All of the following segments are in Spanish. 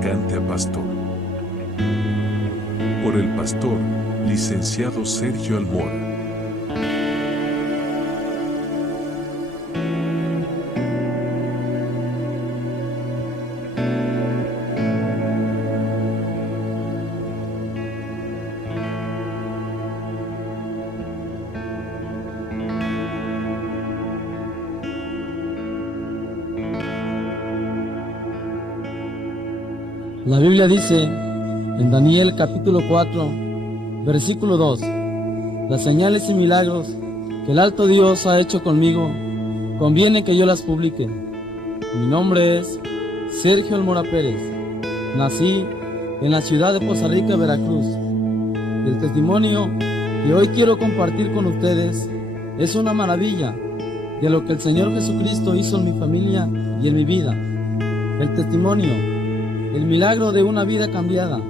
vacante a pastor. Por el pastor, licenciado Sergio Almora. La Biblia dice en Daniel capítulo 4, versículo 2: las señales y milagros que el alto Dios ha hecho conmigo, conviene que yo las publique. Mi nombre es Sergio Almora Pérez. Nací en la ciudad de Poza Rica, Veracruz. El testimonio que hoy quiero compartir con ustedes es una maravilla de lo que el Señor Jesucristo hizo en mi familia y en mi vida. El testimonio, el milagro de una vida cambiada,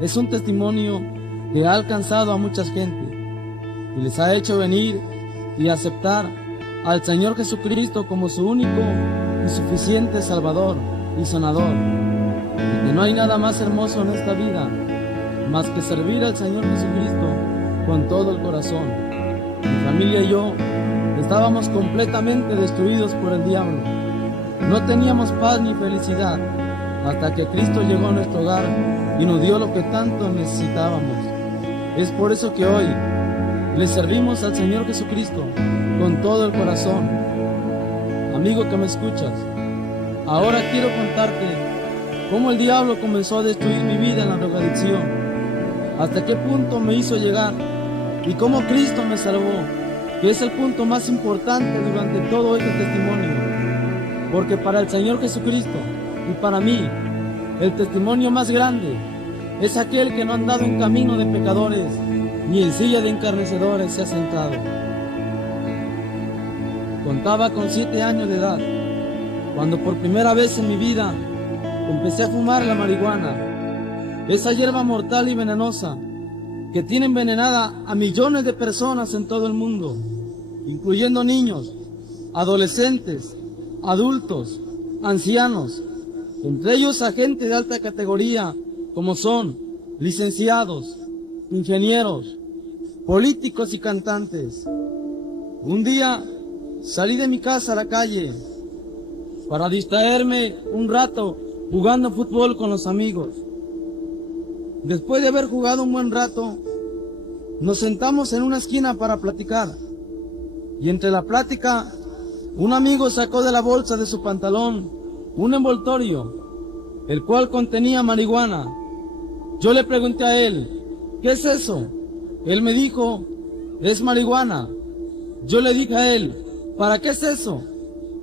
es un testimonio que ha alcanzado a mucha gente y les ha hecho venir y aceptar al Señor Jesucristo como su único y suficiente Salvador y Sanador. Y que no hay nada más hermoso en esta vida más que servir al Señor Jesucristo con todo el corazón. Mi familia y yo estábamos completamente destruidos por el diablo. No teníamos paz ni felicidad hasta que Cristo llegó a nuestro hogar y nos dio lo que tanto necesitábamos. Es por eso que hoy le servimos al Señor Jesucristo con todo el corazón. Amigo que me escuchas, ahora quiero contarte cómo el diablo comenzó a destruir mi vida en la drogadicción, hasta qué punto me hizo llegar y cómo Cristo me salvó, que es el punto más importante durante todo este testimonio, porque para el Señor Jesucristo y para mí, el testimonio más grande es aquel que no ha andado en camino de pecadores, ni en silla de encarnecedores se ha sentado. Contaba con 7 años de edad, cuando por primera vez en mi vida empecé a fumar la marihuana, esa hierba mortal y venenosa que tiene envenenada a millones de personas en todo el mundo, incluyendo niños, adolescentes, adultos, ancianos, entre ellos a gente de alta categoría como son licenciados, ingenieros, políticos y cantantes. Un día salí de mi casa a la calle para distraerme un rato jugando fútbol con los amigos. Después de haber jugado un buen rato, nos sentamos en una esquina para platicar. Y entre la plática, un amigo sacó de la bolsa de su pantalón un envoltorio, el cual contenía marihuana. Yo le pregunté a él, ¿qué es eso? Él me dijo, es marihuana. Yo le dije a él, ¿para qué es eso?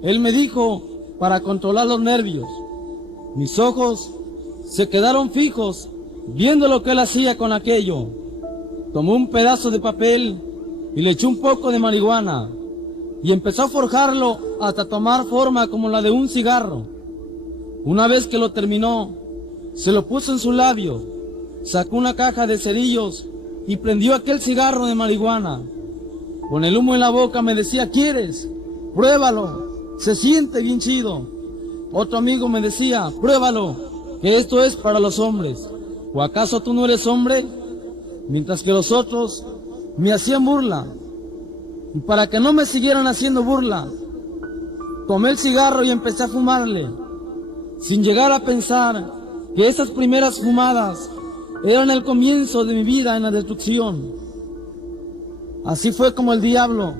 Él me dijo, para controlar los nervios. Mis ojos se quedaron fijos viendo lo que él hacía con aquello. Tomó un pedazo de papel y le echó un poco de marihuana y empezó a forjarlo hasta tomar forma como la de un cigarro. Una vez que lo terminó, se lo puso en su labio, sacó una caja de cerillos y prendió aquel cigarro de marihuana. Con el humo en la boca me decía, ¿quieres? Pruébalo, se siente bien chido. Otro amigo me decía, pruébalo, que esto es para los hombres. ¿O acaso tú no eres hombre? Mientras que los otros me hacían burla. Y para que no me siguieran haciendo burla, tomé el cigarro y empecé a fumarle, sin llegar a pensar que esas primeras fumadas eran el comienzo de mi vida en la destrucción. Así fue como el diablo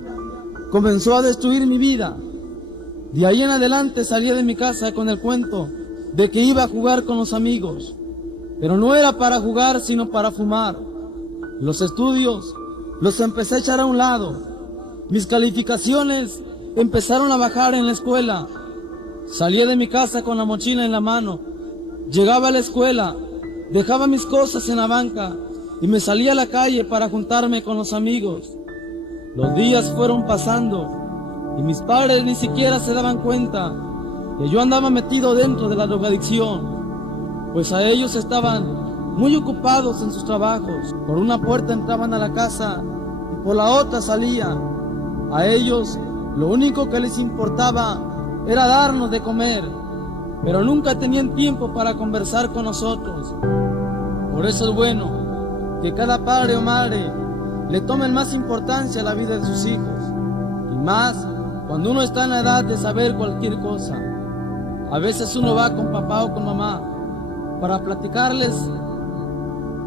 comenzó a destruir mi vida. De ahí en adelante salí de mi casa con el cuento de que iba a jugar con los amigos, pero no era para jugar sino para fumar. Los estudios los empecé a echar a un lado. Mis calificaciones empezaron a bajar en la escuela. Salía de mi casa con la mochila en la mano, llegaba a la escuela, dejaba mis cosas en la banca y me salía a la calle para juntarme con los amigos. Los días fueron pasando y mis padres ni siquiera se daban cuenta que yo andaba metido dentro de la drogadicción, pues a ellos estaban muy ocupados en sus trabajos. Por una puerta entraban a la casa y por la otra salían. A ellos lo único que les importaba era darnos de comer. pero nunca tenían tiempo para conversar con nosotros. Por eso es bueno que cada padre o madre le tomen más importancia a la vida de sus hijos, y más cuando uno está en la edad de saber cualquier cosa. A veces uno va con papá o con mamá para platicarles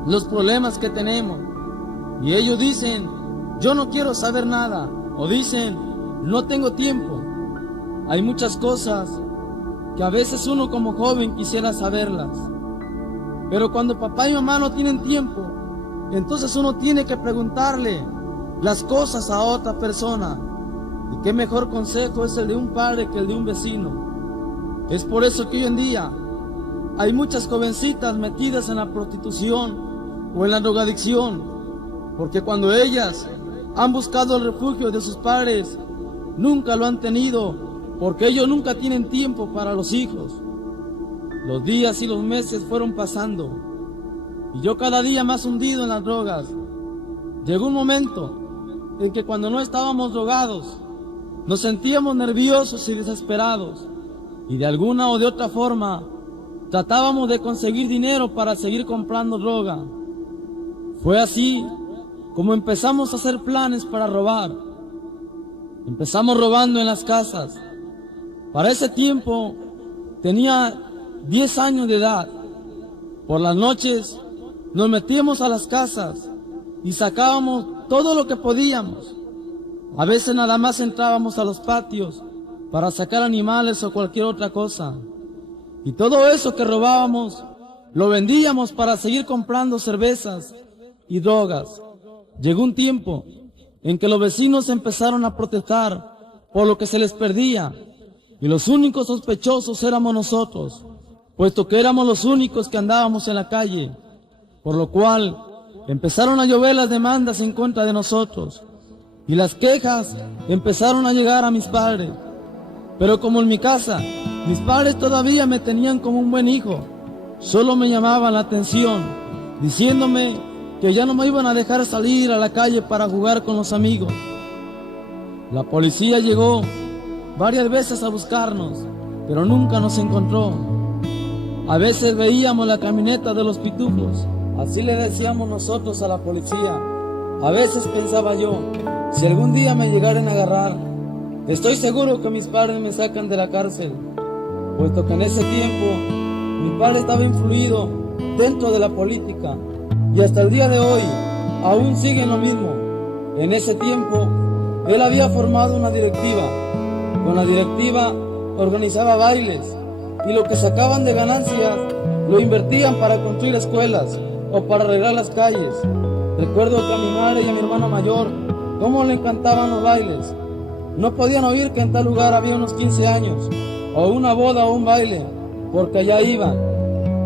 los problemas que tenemos, y ellos dicen, yo no quiero saber nada, o dicen, no tengo tiempo. Hay muchas cosas que a veces uno como joven quisiera saberlas, pero cuando papá y mamá no tienen tiempo, entonces uno tiene que preguntarle las cosas a otra persona. Y qué mejor consejo es el de un padre que el de un vecino. Es por eso que hoy en día hay muchas jovencitas metidas en la prostitución o en la drogadicción, porque cuando ellas han buscado el refugio de sus padres, nunca lo han tenido, porque ellos nunca tienen tiempo para los hijos. Los días y los meses fueron pasando, y yo cada día más hundido en las drogas. Llegó un momento en que cuando no estábamos drogados, nos sentíamos nerviosos y desesperados, y de alguna o de otra forma tratábamos de conseguir dinero para seguir comprando droga. Fue así como empezamos a hacer planes para robar. Empezamos robando en las casas. Para ese tiempo tenía 10 años de edad. Por las noches nos metíamos a las casas y sacábamos todo lo que podíamos. A veces nada más entrábamos a los patios para sacar animales o cualquier otra cosa. Y todo eso que robábamos lo vendíamos para seguir comprando cervezas y drogas. Llegó un tiempo en que los vecinos empezaron a protestar por lo que se les perdía, y los únicos sospechosos éramos nosotros, puesto que éramos los únicos que andábamos en la calle, por lo cual empezaron a llover las demandas en contra de nosotros, y las quejas empezaron a llegar a mis padres. Pero como en mi casa, mis padres todavía me tenían como un buen hijo, solo me llamaban la atención, diciéndome que ya no me iban a dejar salir a la calle para jugar con los amigos. La policía llegó varias veces a buscarnos, pero nunca nos encontró. A veces veíamos la camioneta de los pitufos, así le decíamos nosotros a la policía. A veces pensaba yo, si algún día me llegaran a agarrar, estoy seguro que mis padres me sacan de la cárcel, puesto que en ese tiempo mi padre estaba influido dentro de la política, y hasta el día de hoy aún sigue lo mismo. En ese tiempo él había formado una directiva. Con la directiva organizaba bailes, y lo que sacaban de ganancias lo invertían para construir escuelas o para arreglar las calles. Recuerdo que a mi madre y a mi hermana mayor cómo le encantaban los bailes. No podían oír que en tal lugar había unos 15 años, o una boda o un baile, porque allá iban.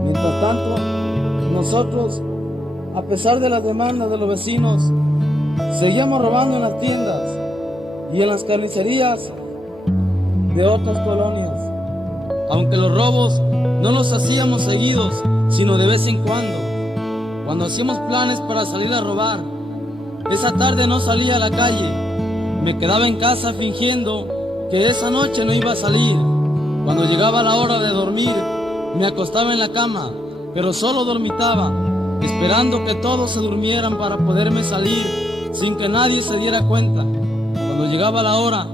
Mientras tanto, nosotros, a pesar de las demandas de los vecinos, seguíamos robando en las tiendas y en las carnicerías de otras colonias. Aunque los robos no los hacíamos seguidos, sino de vez en cuando hacíamos planes para salir a robar. Esa tarde no salía a la calle, me quedaba en casa fingiendo que esa noche no iba a salir. Cuando llegaba la hora de dormir, me acostaba en la cama, pero solo dormitaba, esperando que todos se durmieran para poderme salir sin que nadie se diera cuenta. Cuando llegaba la hora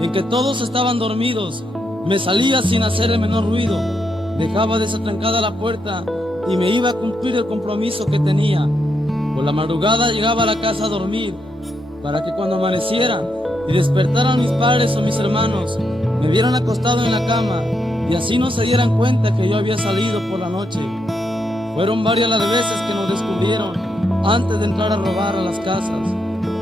en que todos estaban dormidos, me salía sin hacer el menor ruido, dejaba desatrancada la puerta y me iba a cumplir el compromiso que tenía. Por la madrugada llegaba a la casa a dormir, para que cuando amaneciera y despertaran mis padres o mis hermanos, me vieran acostado en la cama y así no se dieran cuenta que yo había salido por la noche. Fueron varias las veces que nos descubrieron antes de entrar a robar a las casas.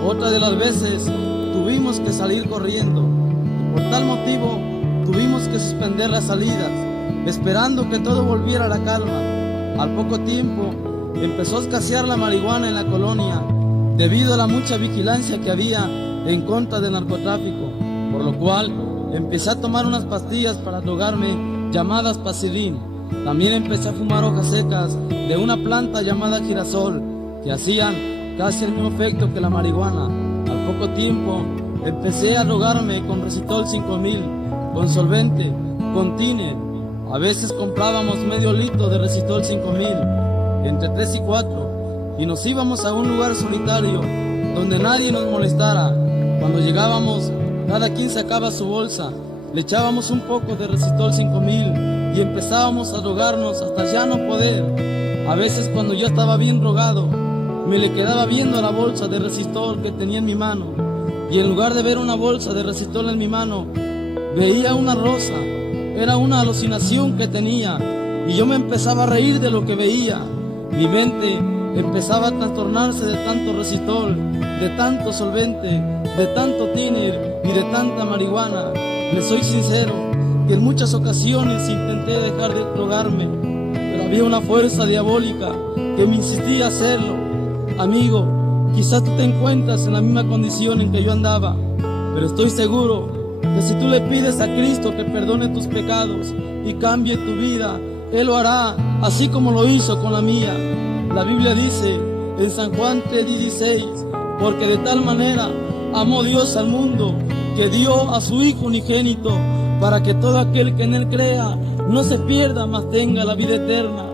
Otra de las veces tuvimos que salir corriendo, y por tal motivo tuvimos que suspender las salidas, esperando que todo volviera a la calma. Al poco tiempo empezó a escasear la marihuana en la colonia debido a la mucha vigilancia que había en contra del narcotráfico, por lo cual empecé a tomar unas pastillas para drogarme llamadas Pacidín. También empecé a fumar hojas secas de una planta llamada girasol, que hacían casi el mismo efecto que la marihuana. Al poco tiempo empecé a drogarme con Resitol 5000, con solvente, con tiner. A veces comprábamos medio litro de Resistol 5000, entre 3 y 4, y nos íbamos a un lugar solitario, donde nadie nos molestara. Cuando llegábamos, cada quien sacaba su bolsa, le echábamos un poco de Resistol 5000 y empezábamos a drogarnos hasta ya no poder. A veces cuando yo estaba bien drogado, me le quedaba viendo la bolsa de Resistol que tenía en mi mano, y en lugar de ver una bolsa de Resistol en mi mano, veía una rosa. Era una alucinación que tenía, y yo me empezaba a reír de lo que veía. Mi mente empezaba a trastornarse de tanto Resistol, de tanto solvente, de tanto tiner y de tanta marihuana. Les soy sincero, que en muchas ocasiones intenté dejar de drogarme, pero había una fuerza diabólica que me insistía a hacerlo. Amigo, quizás tú te encuentras en la misma condición en que yo andaba, pero estoy seguro que si tú le pides a Cristo que perdone tus pecados y cambie tu vida, Él lo hará, así como lo hizo con la mía. La Biblia dice en San Juan 3:16, porque de tal manera amó Dios al mundo, que dio a su Hijo unigénito, para que todo aquel que en Él crea no se pierda, mas tenga la vida eterna.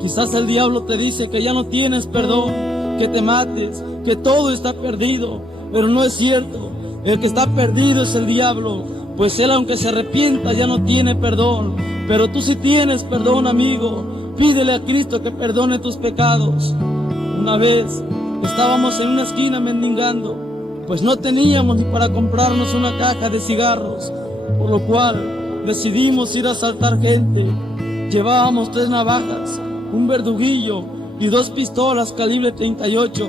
Quizás el diablo te dice que ya no tienes perdón, que te mates, que todo está perdido, pero no es cierto. El que está perdido es el diablo, pues él, aunque se arrepienta, ya no tiene perdón. Pero tú sí tienes perdón, amigo. Pídele a Cristo que perdone tus pecados. Una vez estábamos en una esquina mendigando, pues no teníamos ni para comprarnos una caja de cigarros, por lo cual decidimos ir a asaltar gente. Llevábamos 3 navajas, un verduguillo y 2 pistolas calibre 38.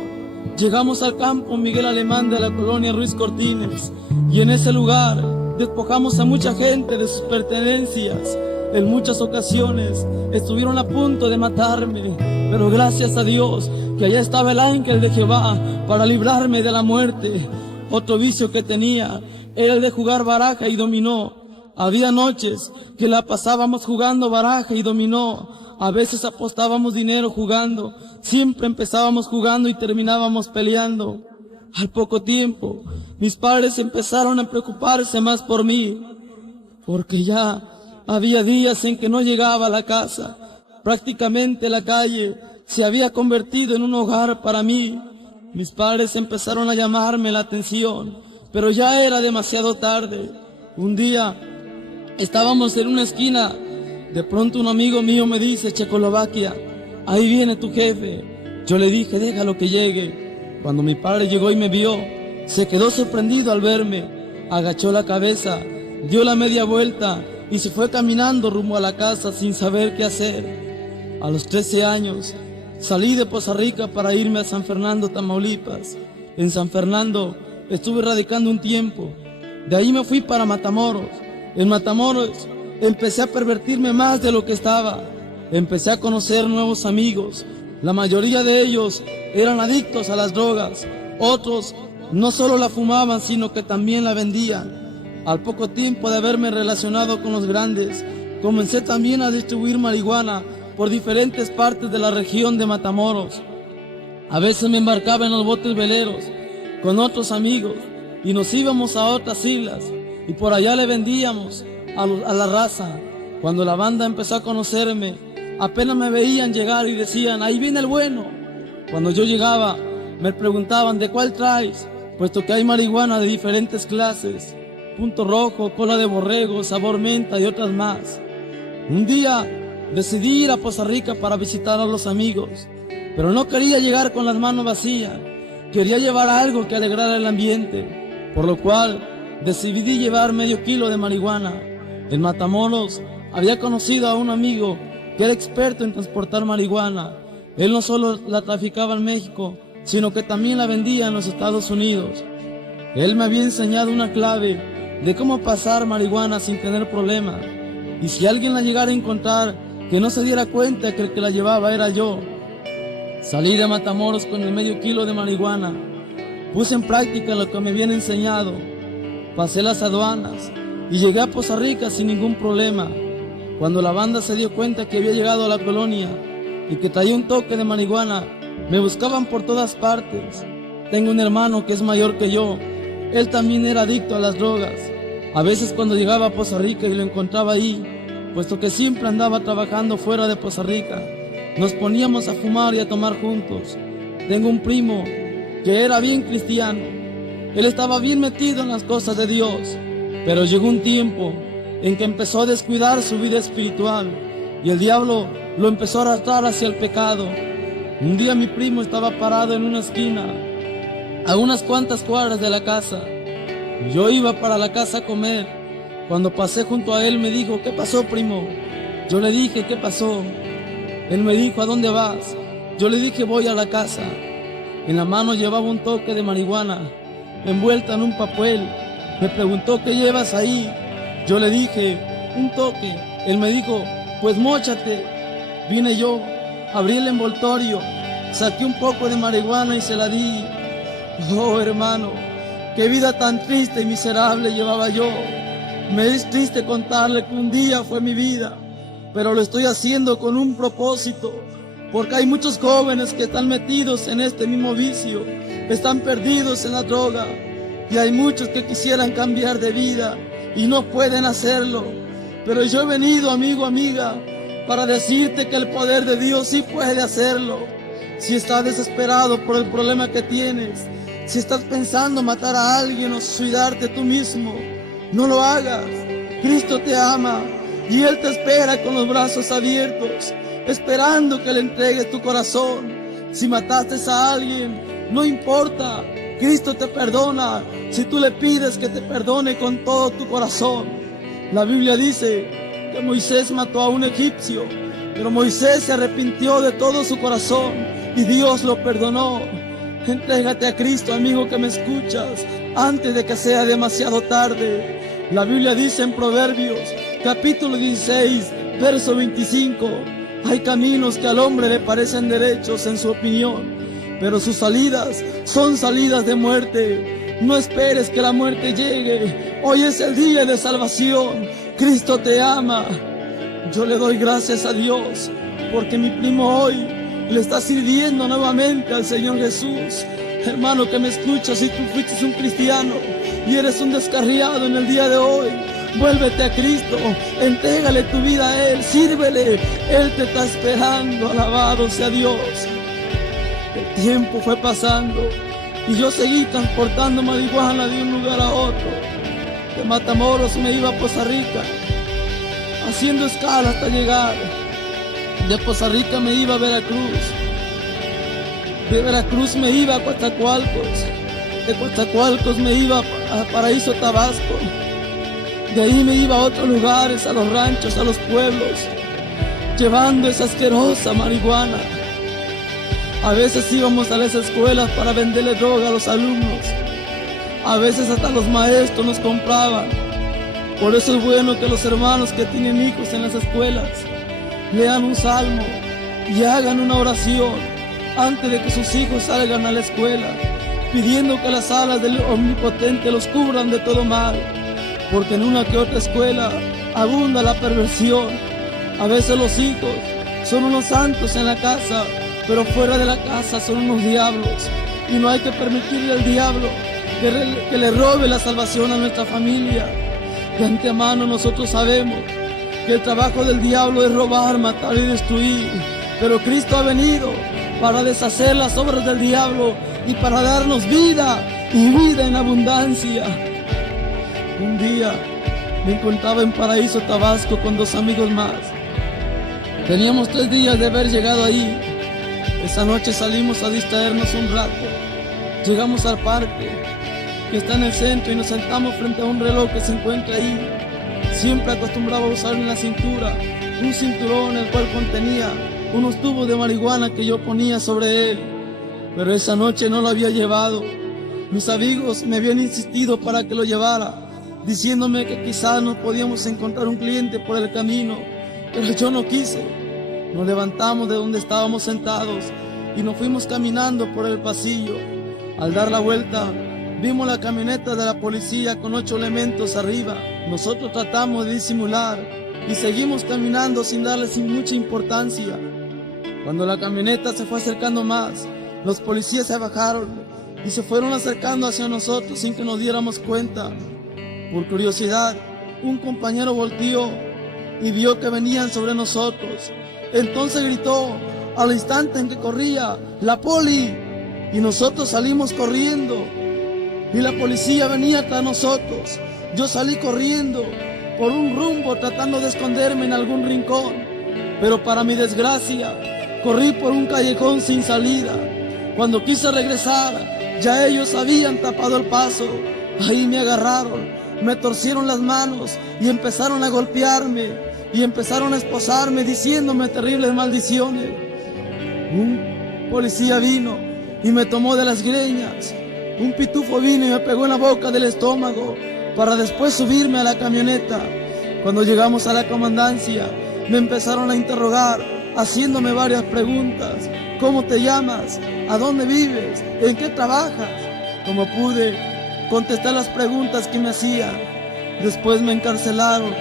Llegamos al campo Miguel Alemán de la colonia Ruiz Cortines, y en ese lugar despojamos a mucha gente de sus pertenencias. En muchas ocasiones estuvieron a punto de matarme, pero gracias a Dios que allá estaba el ángel de Jehová para librarme de la muerte. Otro vicio que tenía era el de jugar baraja y dominó. Había noches que la pasábamos jugando baraja y dominó. A veces apostábamos dinero jugando. Siempre empezábamos jugando y terminábamos peleando. Al poco tiempo, mis padres empezaron a preocuparse más por mí, porque ya había días en que no llegaba a la casa. Prácticamente la calle se había convertido en un hogar para mí. Mis padres empezaron a llamarme la atención, pero ya era demasiado tarde. Un día estábamos en una esquina. De pronto un amigo mío me dice: Checoslovaquia, ahí viene tu jefe. Yo le dije: déjalo que llegue. Cuando mi padre llegó y me vio, se quedó sorprendido al verme. Agachó la cabeza, dio la media vuelta y se fue caminando rumbo a la casa sin saber qué hacer. A los 13 años salí de Poza Rica para irme a San Fernando, Tamaulipas. En San Fernando estuve radicando un tiempo. De ahí me fui para Matamoros. En Matamoros empecé a pervertirme más de lo que estaba. Empecé a conocer nuevos amigos. La mayoría de ellos eran adictos a las drogas. Otros no solo la fumaban, sino que también la vendían. Al poco tiempo de haberme relacionado con los grandes, comencé también a distribuir marihuana por diferentes partes de la región de Matamoros. A veces me embarcaba en los botes veleros con otros amigos y nos íbamos a otras islas y por allá le vendíamos a la raza. Cuando la banda empezó a conocerme, apenas me veían llegar y decían: ahí viene el bueno. Cuando yo llegaba, me preguntaban: ¿de cuál traes? Puesto que hay marihuana de diferentes clases: punto rojo, cola de borrego, sabor menta y otras más. Un día decidí ir a Poza Rica para visitar a los amigos, pero no quería llegar con las manos vacías. Quería llevar algo que alegrara el ambiente, por lo cual decidí llevar medio kilo de marihuana. En Matamoros había conocido a un amigo que era experto en transportar marihuana. Él no solo la traficaba en México, sino que también la vendía en los Estados Unidos. Él me había enseñado una clave de cómo pasar marihuana sin tener problema. Y si alguien la llegara a encontrar, que no se diera cuenta que el que la llevaba era yo. Salí de Matamoros con el medio kilo de marihuana. Puse en práctica lo que me habían enseñado. Pasé las aduanas y llegué a Poza Rica sin ningún problema. Cuando la banda se dio cuenta que había llegado a la colonia y que traía un toque de marihuana, me buscaban por todas partes. Tengo un hermano que es mayor que yo. Él también era adicto a las drogas. A veces cuando llegaba a Poza Rica y lo encontraba ahí, puesto que siempre andaba trabajando fuera de Poza Rica. Nos poníamos a fumar y a tomar juntos. Tengo un primo que era bien cristiano. Él estaba bien metido en las cosas de Dios, pero llegó un tiempo en que empezó a descuidar su vida espiritual y el diablo lo empezó a arrastrar hacia el pecado. Un día mi primo estaba parado en una esquina, a unas cuantas cuadras de la casa. Yo iba para la casa a comer. Cuando pasé junto a él me dijo: ¿qué pasó, primo? Yo le dije: ¿qué pasó? Él me dijo: ¿a dónde vas? Yo le dije: voy a la casa. En la mano llevaba un toque de marihuana envuelta en un papel. Me preguntó: ¿qué llevas ahí? Yo le dije: un toque. Él me dijo: pues móchate. Vine yo, abrí el envoltorio, saqué un poco de marihuana y se la di. Oh, hermano, qué vida tan triste y miserable llevaba yo. Me es triste contarle que un día fue mi vida, pero lo estoy haciendo con un propósito, porque hay muchos jóvenes que están metidos en este mismo vicio, están perdidos en la droga, y hay muchos que quisieran cambiar de vida y no pueden hacerlo. Pero yo he venido, amigo, amiga, para decirte que el poder de Dios sí puede hacerlo. Si estás desesperado por el problema que tienes, si estás pensando matar a alguien o suicidarte tú mismo, no lo hagas. Cristo te ama y Él te espera con los brazos abiertos, esperando que le entregues tu corazón. Si mataste a alguien, no importa, Cristo te perdona si tú le pides que te perdone con todo tu corazón. La Biblia dice que Moisés mató a un egipcio, pero Moisés se arrepintió de todo su corazón y Dios lo perdonó. Entrégate a Cristo, amigo que me escuchas, antes de que sea demasiado tarde. La Biblia dice en Proverbios, capítulo 16, verso 25, hay caminos que al hombre le parecen derechos en su opinión, pero sus salidas son salidas de muerte. No esperes que la muerte llegue. Hoy es el día de salvación. Cristo te ama. Yo le doy gracias a Dios porque mi primo hoy le está sirviendo nuevamente al Señor Jesús. Hermano que me escuchas, si tú fuiste un cristiano y eres un descarriado en el día de hoy, vuélvete a Cristo, entrégale tu vida a Él, sírvele. Él te está esperando. Alabado sea Dios. El tiempo fue pasando y yo seguí transportando marihuana de un lugar a otro. De Matamoros me iba a Poza Rica, haciendo escala hasta llegar. De Poza Rica me iba a Veracruz. De Veracruz me iba a Coatzacoalcos. De Coatzacoalcos me iba a Paraíso, Tabasco. De ahí me iba a otros lugares, a los ranchos, a los pueblos, llevando esa asquerosa marihuana. A veces íbamos a las escuelas para venderle droga a los alumnos. A veces hasta los maestros nos compraban. Por eso es bueno que los hermanos que tienen hijos en las escuelas lean un salmo y hagan una oración antes de que sus hijos salgan a la escuela, pidiendo que las alas del Omnipotente los cubran de todo mal, porque en una que otra escuela abunda la perversión. A veces los hijos son unos santos en la casa, pero fuera de la casa son unos diablos, y no hay que permitirle al diablo que le robe la salvación a nuestra familia. De antemano nosotros sabemos que el trabajo del diablo es robar, matar y destruir, pero Cristo ha venido para deshacer las obras del diablo y para darnos vida y vida en abundancia. Un día me encontraba en Paraíso, Tabasco, con 2 amigos más. Teníamos 3 días de haber llegado ahí. Esa noche salimos a distraernos un rato. Llegamos al parque que está en el centro y nos sentamos frente a un reloj que se encuentra ahí. Siempre acostumbraba a usar en la cintura un cinturón el cual contenía unos tubos de marihuana que yo ponía sobre él, pero esa noche no lo había llevado. Mis amigos me habían insistido para que lo llevara, diciéndome que quizás nos podíamos encontrar un cliente por el camino, pero yo no quise. Nos levantamos de donde estábamos sentados y nos fuimos caminando por el pasillo. Al dar la vuelta, vimos la camioneta de la policía con 8 elementos arriba. Nosotros tratamos de disimular y seguimos caminando sin darles mucha importancia. Cuando la camioneta se fue acercando más, los policías se bajaron y se fueron acercando hacia nosotros sin que nos diéramos cuenta. Por curiosidad, un compañero volteó y vio que venían sobre nosotros. Entonces gritó al instante en que corría: ¡La poli! Y nosotros salimos corriendo y la policía venía tras nosotros. Yo salí corriendo por un rumbo tratando de esconderme en algún rincón, pero para mi desgracia corrí por un callejón sin salida. Cuando quise regresar, ya ellos habían tapado el paso. Ahí me agarraron, me torcieron las manos y empezaron a golpearme y empezaron a esposarme diciéndome terribles maldiciones. Un policía vino y me tomó de las greñas. Un pitufo vino y me pegó en la boca del estómago para después subirme a la camioneta. Cuando llegamos a la comandancia, me empezaron a interrogar, haciéndome varias preguntas. ¿Cómo te llamas? ¿A dónde vives? ¿En qué trabajas? Como pude, contesté las preguntas que me hacían. Después me encarcelaron,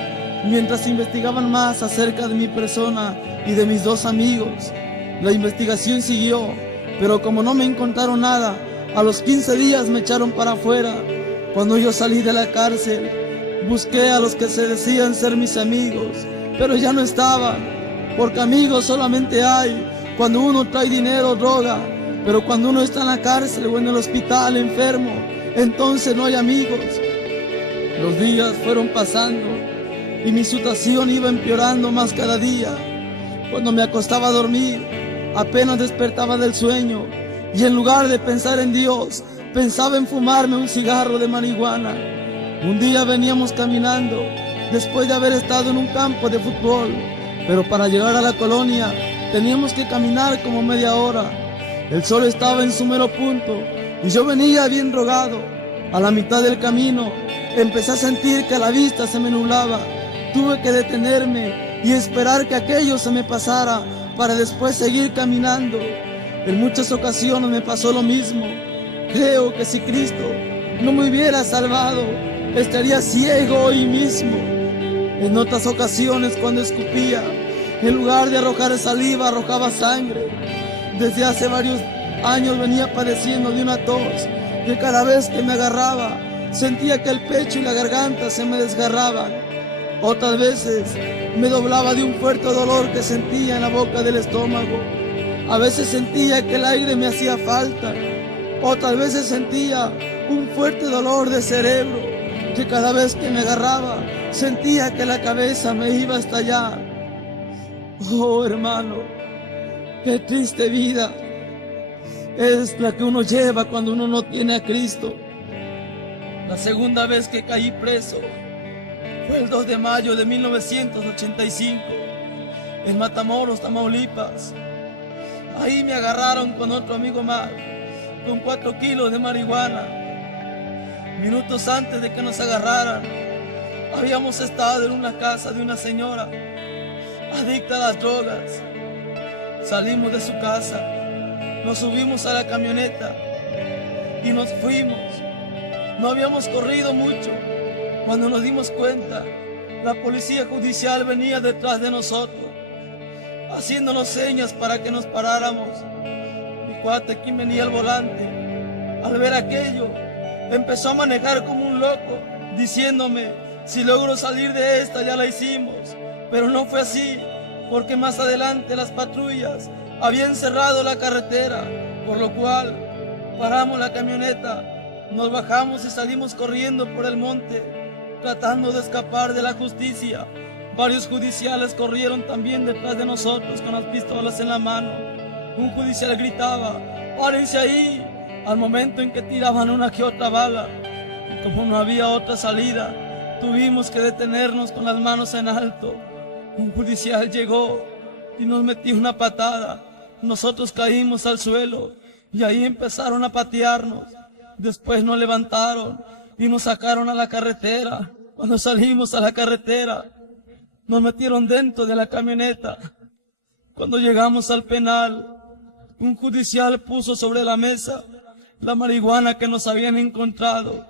mientras investigaban más acerca de mi persona y de mis dos amigos. La investigación siguió, pero como no me encontraron nada, a los 15 días me echaron para afuera. Cuando yo salí de la cárcel, busqué a los que se decían ser mis amigos, pero ya no estaban, porque amigos solamente hay cuando uno trae dinero o droga, pero cuando uno está en la cárcel o en el hospital enfermo, entonces no hay amigos. Los días fueron pasando y mi situación iba empeorando más cada día. Cuando me acostaba a dormir, apenas despertaba del sueño y en lugar de pensar en Dios, pensaba en fumarme un cigarro de marihuana. Un día veníamos caminando después de haber estado en un campo de fútbol, pero para llegar a la colonia teníamos que caminar como media hora. El sol estaba en su mero punto y yo venía bien drogado. A la mitad del camino empecé a sentir que la vista se me nublaba. Tuve que detenerme y esperar que aquello se me pasara para después seguir caminando. En muchas ocasiones me pasó lo mismo. Creo que si Cristo no me hubiera salvado, estaría ciego hoy mismo. En otras ocasiones, cuando escupía, en lugar de arrojar saliva, arrojaba sangre. Desde hace varios años venía padeciendo de una tos, que cada vez que me agarraba, sentía que el pecho y la garganta se me desgarraban. Otras veces me doblaba de un fuerte dolor que sentía en la boca del estómago. A veces sentía que el aire me hacía falta. Otras veces sentía un fuerte dolor de cerebro, que cada vez que me agarraba, sentía que la cabeza me iba a estallar. Oh, hermano, qué triste vida es la que uno lleva cuando uno no tiene a Cristo. La segunda vez que caí preso fue el 2 de mayo de 1985 en Matamoros, Tamaulipas. Ahí me agarraron con otro amigo más, con 4 kilos de marihuana. Minutos antes de que nos agarraran, habíamos estado en una casa de una señora adicta a las drogas. Salimos de su casa, nos subimos a la camioneta y nos fuimos. No habíamos corrido mucho. Cuando nos dimos cuenta, la policía judicial venía detrás de nosotros, haciéndonos señas para que nos paráramos. Mi cuate, quien venía al volante, al ver aquello, empezó a manejar como un loco, diciéndome: si logro salir de esta, ya la hicimos. Pero no fue así, porque más adelante las patrullas habían cerrado la carretera, por lo cual paramos la camioneta, nos bajamos y salimos corriendo por el monte, tratando de escapar de la justicia. Varios judiciales corrieron también detrás de nosotros con las pistolas en la mano. Un judicial gritaba: ¡párense ahí!, al momento en que tiraban una que otra bala. Y como no había otra salida, tuvimos que detenernos con las manos en alto. Un judicial llegó y nos metió una patada. Nosotros caímos al suelo y ahí empezaron a patearnos. Después nos levantaron y nos sacaron a la carretera. Cuando salimos a la carretera, nos metieron dentro de la camioneta. Cuando llegamos al penal, un judicial puso sobre la mesa la marihuana que nos habían encontrado.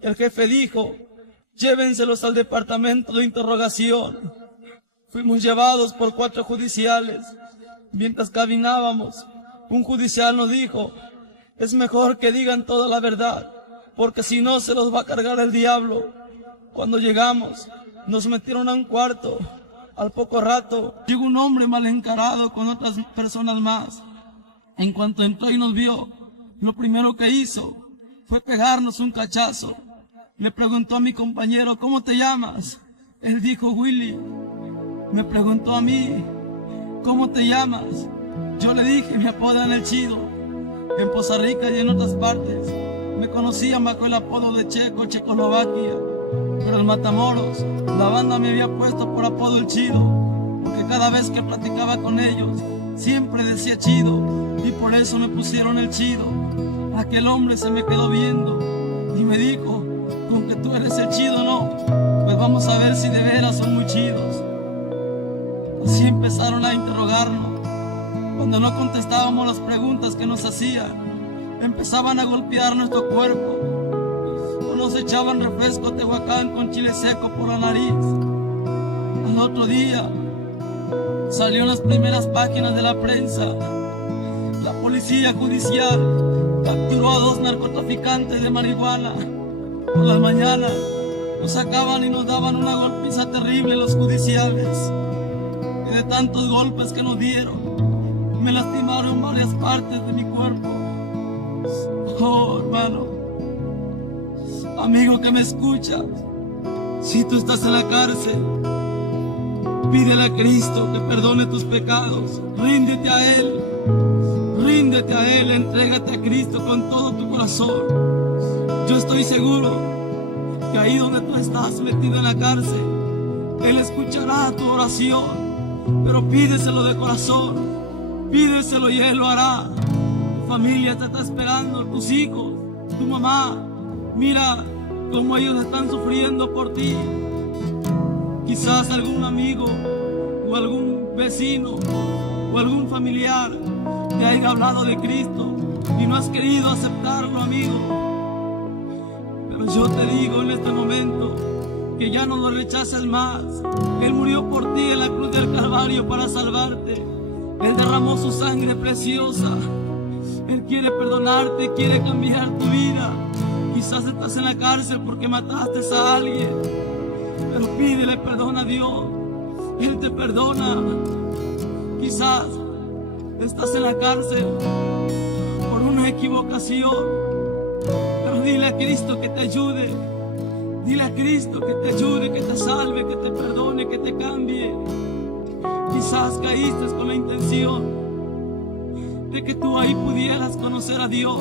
El jefe dijo: llévenselos al departamento de interrogación. Fuimos llevados por 4 judiciales. Mientras caminábamos, un judicial nos dijo: es mejor que digan toda la verdad, porque si no se los va a cargar el diablo. Cuando llegamos, nos metieron a un cuarto Al poco rato llegó un hombre mal encarado con otras personas más. En cuanto entró y nos vio, lo primero que hizo fue pegarnos un cachazo. Le preguntó a mi compañero, ¿cómo te llamas? Él dijo, Willy. Me preguntó a mí, ¿cómo te llamas? Yo le dije, me apodan el Chido. En Poza Rica y en otras partes me conocían bajo el apodo de Checo, Checoslovaquia. Pero en Matamoros la banda me había puesto por apodo el Chido, porque cada vez que platicaba con ellos siempre decía Chido, y por eso me pusieron el Chido. Aquel hombre se me quedó viendo y me dijo, con que tú eres el Chido, no, pues vamos a ver si de veras son muy chidos. Así empezaron a interrogarnos. Cuando no contestábamos las preguntas que nos hacían, empezaban a golpear nuestro cuerpo. Nos echaban refresco Tehuacán con chile seco por la nariz. Al otro día salió en las primeras páginas de la prensa. La policía judicial capturó a 2 narcotraficantes de marihuana. Por las mañanas nos sacaban y nos daban una golpiza terrible los judiciales. Y de tantos golpes que nos dieron, me lastimaron varias partes de mi cuerpo. Oh, hermano, amigo que me escuchas, si tú estás en la cárcel, pídele a Cristo que perdone tus pecados. Ríndete a Él, entrégate a Cristo con todo tu corazón. Yo estoy seguro que ahí donde tú estás metido en la cárcel, Él escuchará tu oración, pero pídeselo de corazón, pídeselo y Él lo hará. Tu familia te está esperando, tus hijos, tu mamá. Mira cómo ellos están sufriendo por ti. Quizás algún amigo o algún vecino o algún familiar te haya hablado de Cristo y no has querido aceptarlo, amigo. Pero yo te digo en este momento que ya no lo rechaces más. Él murió por ti en la cruz del Calvario para salvarte. Él derramó su sangre preciosa. Él quiere perdonarte, quiere cambiar tu vida. Quizás estás en la cárcel porque mataste a alguien, pero pídele perdón a Dios. Él te perdona. Quizás estás en la cárcel por una equivocación, pero dile a Cristo que te ayude. Dile a Cristo que te ayude, que te salve, que te perdone, que te cambie. Quizás caíste con la intención de que tú ahí pudieras conocer a Dios.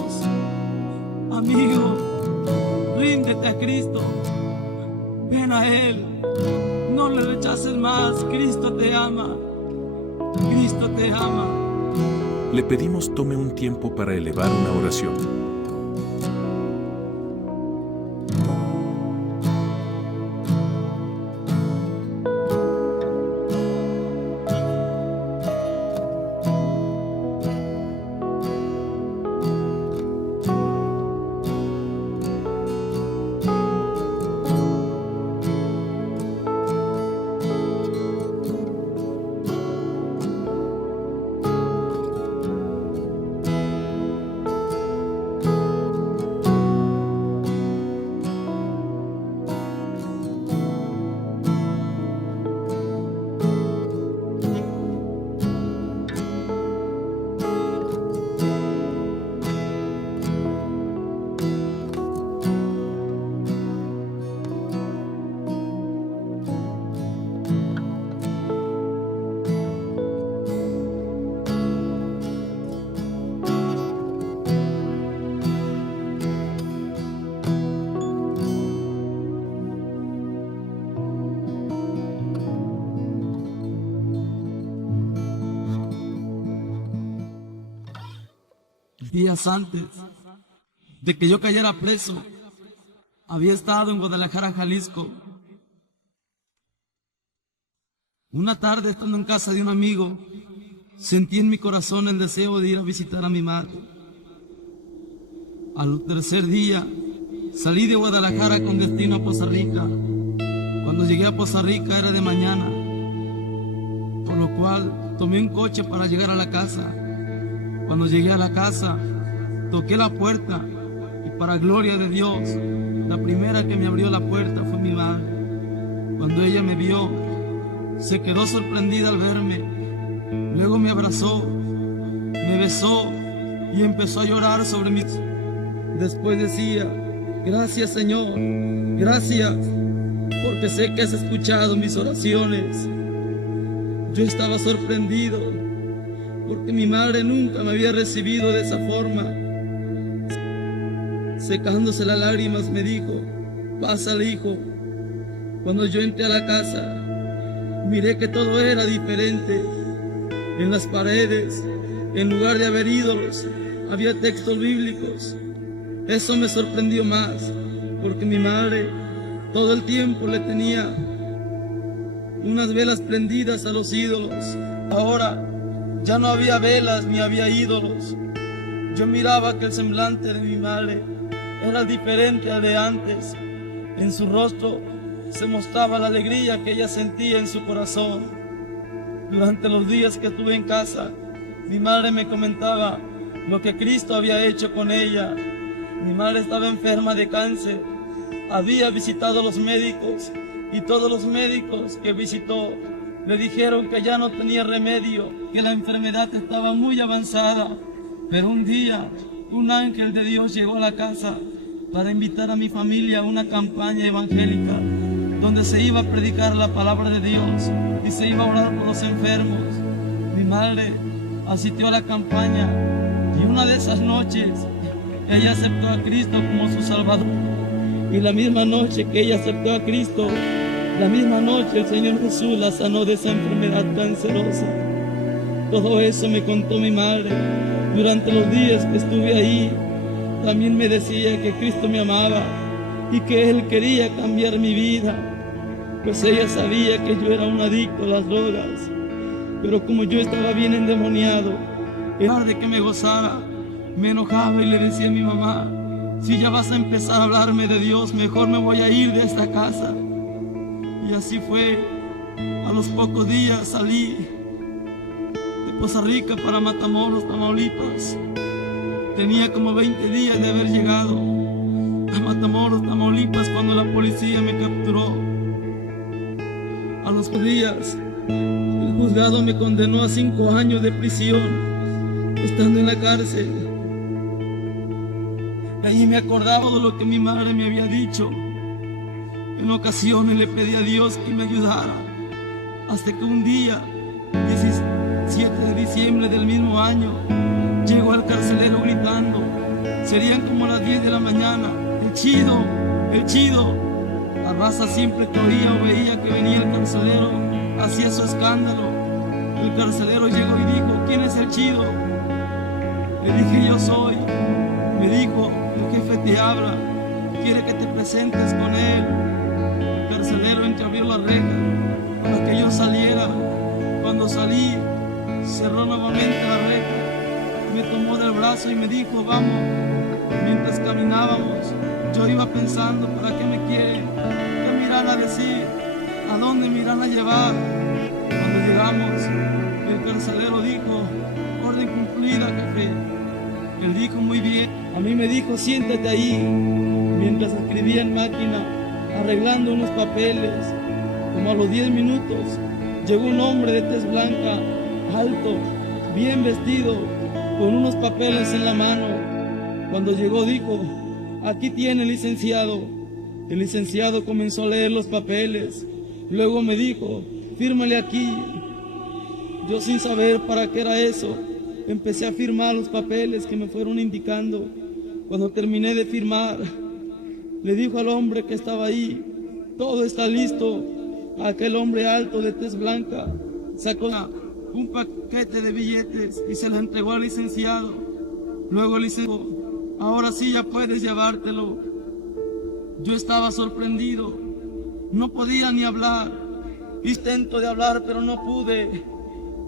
Amigo, ríndete a Cristo, ven a Él, no le rechaces más. Cristo te ama, Cristo te ama. Le pedimos tome un tiempo para elevar una oración. Días antes de que yo cayera preso, había estado en Guadalajara, Jalisco. Una tarde, estando en casa de un amigo, sentí en mi corazón el deseo de ir a visitar a mi madre. Al tercer día, salí de Guadalajara con destino a Poza Rica. Cuando llegué a Poza Rica era de mañana, por lo cual tomé un coche para llegar a la casa. Cuando llegué a la casa, toqué la puerta y para gloria de Dios, la primera que me abrió la puerta fue mi madre. Cuando ella me vio, Se quedó sorprendida al verme. Luego me abrazó, me besó y empezó a llorar sobre mí. Después decía: gracias, Señor, gracias, porque sé que has escuchado mis oraciones. Yo estaba sorprendido porque mi madre nunca me había recibido de esa forma. Secándose las lágrimas me dijo: pásale, hijo. Cuando yo entré a la casa, miré que todo era diferente. En las paredes, en lugar de haber ídolos, había textos bíblicos. Eso me sorprendió más, porque mi madre todo el tiempo le tenía unas velas prendidas a los ídolos. Ahora ya no había velas ni había ídolos. Yo miraba que el semblante de mi madre era diferente al de antes. En su rostro se mostraba la alegría que ella sentía en su corazón. Durante los días que estuve en casa, mi madre me comentaba lo que Cristo había hecho con ella. Mi madre estaba enferma de cáncer. Había visitado a los médicos y todos los médicos que visitó le dijeron que ya no tenía remedio, que la enfermedad estaba muy avanzada. Pero un día, un ángel de Dios llegó a la casa para invitar a mi familia a una campaña evangélica donde se iba a predicar la palabra de Dios y se iba a orar por los enfermos. Mi madre asistió a la campaña y una de esas noches ella aceptó a Cristo como su Salvador. Y la misma noche que ella aceptó a Cristo, la misma noche el Señor Jesús la sanó de esa enfermedad cancerosa. Todo eso me contó mi madre. Durante los días que estuve ahí, también me decía que Cristo me amaba y que Él quería cambiar mi vida, pues ella sabía que yo era un adicto a las drogas. Pero como yo estaba bien endemoniado, en lugar de que me gozara, me enojaba y le decía a mi mamá: si ya vas a empezar a hablarme de Dios, mejor me voy a ir de esta casa. Y así fue. A los pocos días salí de Poza Rica para Matamoros, Tamaulipas. Tenía como 20 días de haber llegado a Matamoros, Tamaulipas, cuando la policía me capturó. A los días, el juzgado me condenó a 5 años de prisión, estando en la cárcel. Y ahí me acordaba de lo que mi madre me había dicho. En ocasiones le pedí a Dios que me ayudara, hasta que un día, 17 de diciembre del mismo año, llegó el carcelero gritando. Serían como las 10 de la mañana. ¡El chido! ¡El chido! La raza siempre que oía o veía que venía el carcelero hacía su escándalo. El carcelero llegó y dijo: ¿quién es el chido? Le dije: yo soy. Me dijo: el jefe te habla, quiere que te presentes con él. El carcelero entreabrió la reja para que yo saliera. Cuando salí, cerró nuevamente la reja, me tomó del brazo y me dijo: vamos. Mientras caminábamos, yo iba pensando: ¿para qué me quieren? ¿Qué me irán a decir? ¿A dónde me irán a llevar? Cuando llegamos, el carcelero dijo: orden cumplida, jefe. Él dijo: muy bien. A mí me dijo: siéntate ahí. Mientras escribía en máquina, arreglando unos papeles. Como a los 10 minutos, llegó un hombre de tez blanca, alto, bien vestido, con unos papeles en la mano. Cuando llegó dijo: aquí tiene, licenciado. El licenciado comenzó a leer los papeles. Luego me dijo: fírmale aquí. Yo, sin saber para qué era eso, empecé a firmar los papeles que me fueron indicando. Cuando terminé de firmar, le dijo al hombre que estaba ahí: todo está listo. Aquel hombre alto de tez blanca sacó un paquete de billetes y se lo entregó al licenciado. Luego el licenciado: ahora sí ya puedes llevártelo. Yo estaba sorprendido, no podía ni hablar. Intento de hablar, pero no pude.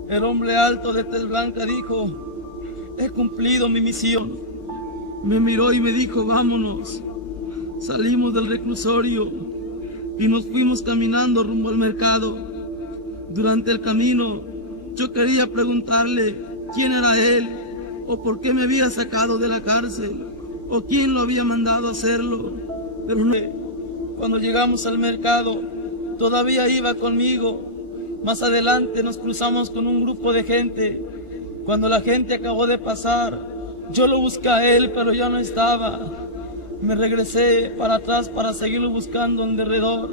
El hombre alto de tez blanca dijo: he cumplido mi misión. Me miró y me dijo: vámonos. Salimos del reclusorio y nos fuimos caminando rumbo al mercado. Durante el camino, yo quería preguntarle quién era él, o por qué me había sacado de la cárcel, o quién lo había mandado a hacerlo. Pero no. Cuando llegamos al mercado, todavía iba conmigo Más adelante nos cruzamos con un grupo de gente. Cuando la gente acabó de pasar, yo lo busqué a él, pero ya no estaba. Me regresé para atrás para seguirlo buscando en derredor,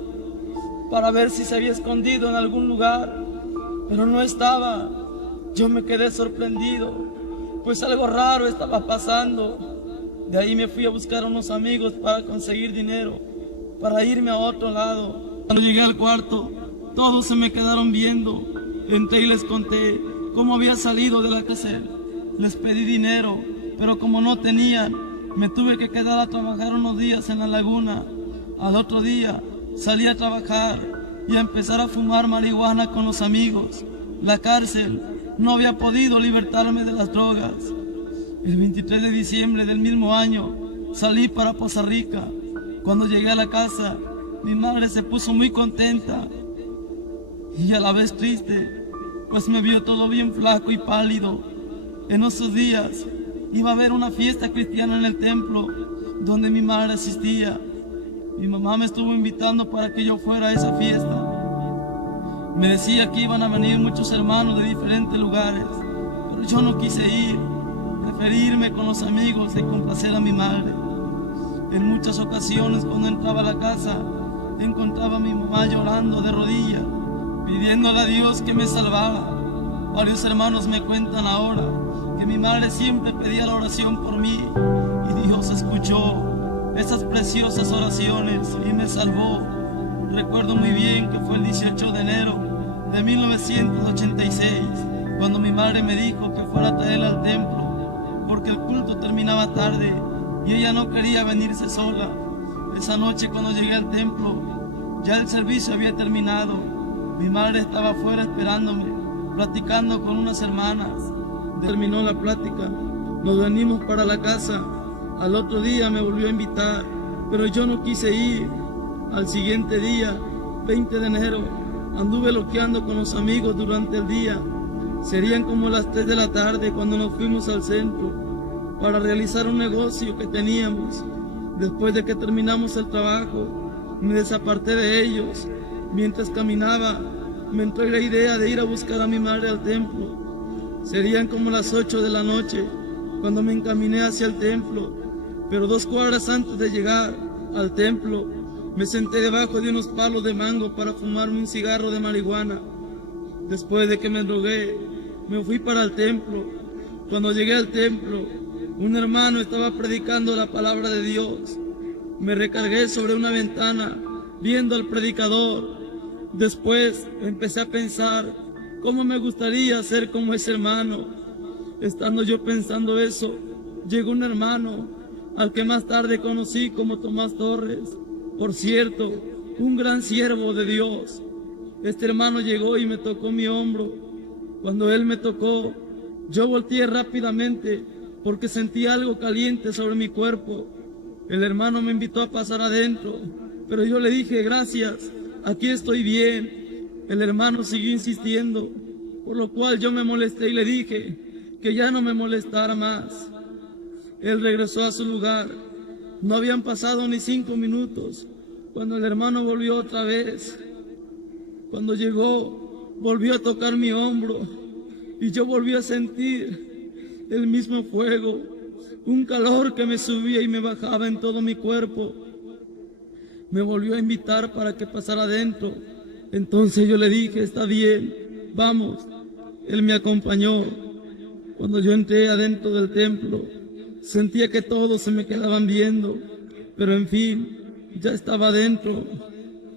para ver si se había escondido en algún lugar, pero no estaba. Yo me quedé sorprendido, pues algo raro estaba pasando. De ahí me fui a buscar a unos amigos para conseguir dinero, para irme a otro lado. Cuando llegué al cuarto, todos se me quedaron viendo. Entré y les conté cómo había salido de la cárcel. Les pedí dinero, pero como no tenían, me tuve que quedar a trabajar unos días en la laguna. Al otro día salí a trabajar y a empezar a fumar marihuana con los amigos. La cárcel no había podido libertarme de las drogas. El 23 de diciembre del mismo año salí para Poza Rica. Cuando llegué a la casa, mi madre se puso muy contenta y a la vez triste, pues me vio todo bien flaco y pálido. En esos días iba a haber una fiesta cristiana en el templo donde mi madre asistía. Mi mamá me estuvo invitando para que yo fuera a esa fiesta. Me decía que iban a venir muchos hermanos de diferentes lugares, pero yo no quise ir. Preferí irme con los amigos y complacer a mi madre. En muchas ocasiones cuando entraba a la casa, encontraba a mi mamá llorando de rodillas, pidiéndole a Dios que me salvara. Varios hermanos me cuentan ahora que mi madre siempre pedía la oración por mí y Dios escuchó esas preciosas oraciones y me salvó. Recuerdo muy bien que fue el 18 de enero de 1986 cuando mi madre me dijo que fuera a traerla al templo porque el culto terminaba tarde y ella no quería venirse sola. Esa noche cuando llegué al templo ya el servicio había terminado. Mi madre estaba afuera esperándome, platicando con unas hermanas. Terminó la plática, nos venimos para la casa. Al otro día me volvió a invitar, pero yo no quise ir. Al siguiente día, 20 de enero, anduve loqueando con los amigos durante el día. Serían como las 3 de la tarde cuando nos fuimos al centro para realizar un negocio que teníamos. Después de que terminamos el trabajo, me desaparté de ellos. Mientras caminaba, me entró la idea de ir a buscar a mi madre al templo. Serían como las 8 de la noche cuando me encaminé hacia el templo, pero 2 cuadras antes de llegar al templo, me senté debajo de unos palos de mango para fumarme un cigarro de marihuana. Después de que me drogué, me fui para el templo. Cuando llegué al templo, un hermano estaba predicando la palabra de Dios. Me recargué sobre una ventana, viendo al predicador. Después empecé a pensar cómo me gustaría ser como ese hermano. Estando yo pensando eso, llegó un hermano al que más tarde conocí como Tomás Torres. Por cierto, un gran siervo de Dios. Este hermano llegó y me tocó mi hombro. Cuando él me tocó, yo volteé rápidamente porque sentí algo caliente sobre mi cuerpo. El hermano me invitó a pasar adentro, pero yo le dije gracias, aquí estoy bien. El hermano siguió insistiendo, por lo cual yo me molesté y le dije que ya no me molestara más. Él regresó a su lugar. No habían pasado ni 5 minutos cuando el hermano volvió otra vez. Cuando llegó, volvió a tocar mi hombro y yo volví a sentir el mismo fuego, un calor que me subía y me bajaba en todo mi cuerpo. Me volvió a invitar para que pasara adentro. Entonces yo le dije, está bien, vamos. Él me acompañó. Cuando yo entré adentro del templo, sentía que todos se me quedaban viendo, pero en fin, ya estaba adentro.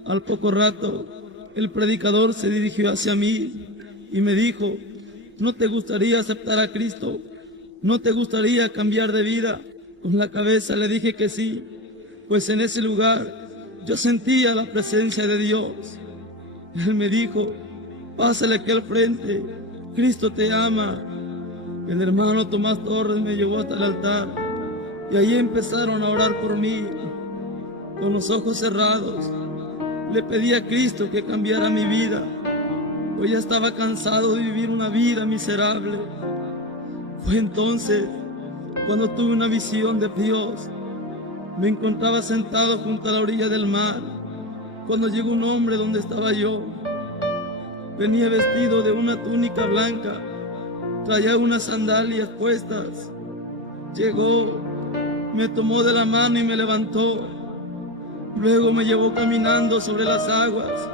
Al poco rato, el predicador se dirigió hacia mí y me dijo, ¿no te gustaría aceptar a Cristo? ¿No te gustaría cambiar de vida? Con la cabeza le dije que sí, pues en ese lugar yo sentía la presencia de Dios. Él me dijo, pásale aquí al frente, Cristo te ama. El hermano Tomás Torres me llevó hasta el altar y ahí empezaron a orar por mí. Con los ojos cerrados, le pedí a Cristo que cambiara mi vida, pues ya estaba cansado de vivir una vida miserable. Fue entonces cuando tuve una visión de Dios. Me encontraba sentado junto a la orilla del mar, cuando llegó un hombre donde estaba yo. Venía vestido de una túnica blanca, traía unas sandalias puestas. Llegó, me tomó de la mano y me levantó. Luego me llevó caminando sobre las aguas.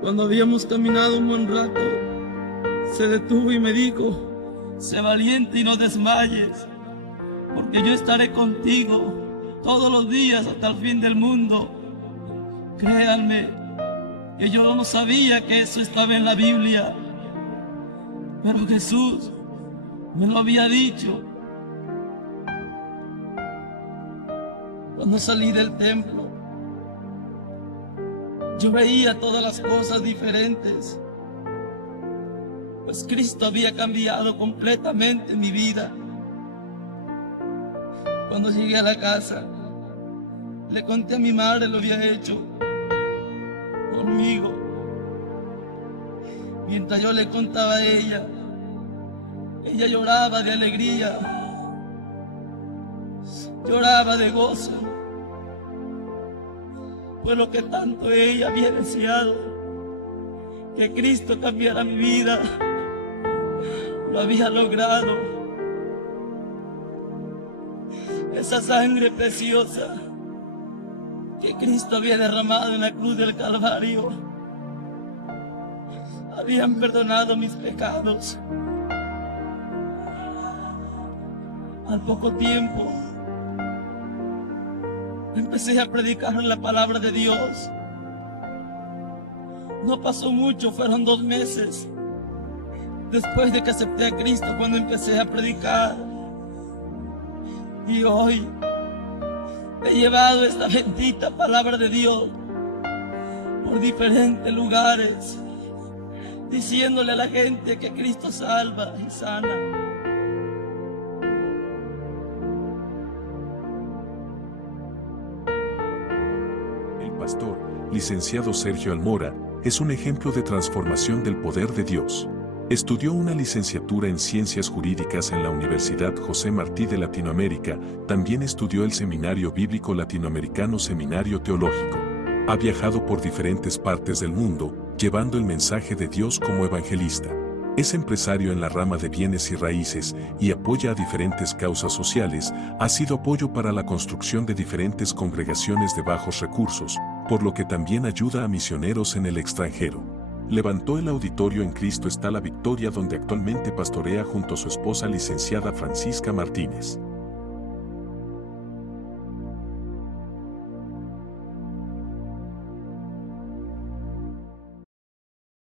Cuando habíamos caminado un buen rato, se detuvo y me dijo: sé valiente y no desmayes, porque yo estaré contigo todos los días hasta el fin del mundo. Créanme que yo no sabía que eso estaba en la Biblia, pero Jesús me lo había dicho. Cuando salí del templo, yo veía todas las cosas diferentes, pues Cristo había cambiado completamente mi vida. Cuando llegué a la casa, le conté a mi madre lo que había hecho conmigo. Mientras yo le contaba a ella lloraba de alegría, lloraba de gozo, por lo que tanto ella había deseado, que Cristo cambiara mi vida. Lo había logrado. Esa sangre preciosa que Cristo había derramado en la cruz del Calvario habían perdonado mis pecados. Al poco tiempo empecé a predicar la palabra de Dios. No pasó mucho, fueron 2 meses después de que acepté a Cristo cuando empecé a predicar. Y hoy he llevado esta bendita palabra de Dios por diferentes lugares, diciéndole a la gente que Cristo salva y sana. El pastor, licenciado Sergio Almora, es un ejemplo de transformación del poder de Dios. Estudió una licenciatura en Ciencias Jurídicas en la Universidad José Martí de Latinoamérica, también estudió el Seminario Bíblico Latinoamericano Seminario Teológico. Ha viajado por diferentes partes del mundo, llevando el mensaje de Dios como evangelista. Es empresario en la rama de bienes y raíces y apoya a diferentes causas sociales. Ha sido apoyo para la construcción de diferentes congregaciones de bajos recursos, por lo que también ayuda a misioneros en el extranjero. Levantó el auditorio En Cristo está la Victoria, donde actualmente pastorea junto a su esposa licenciada Francisca Martínez.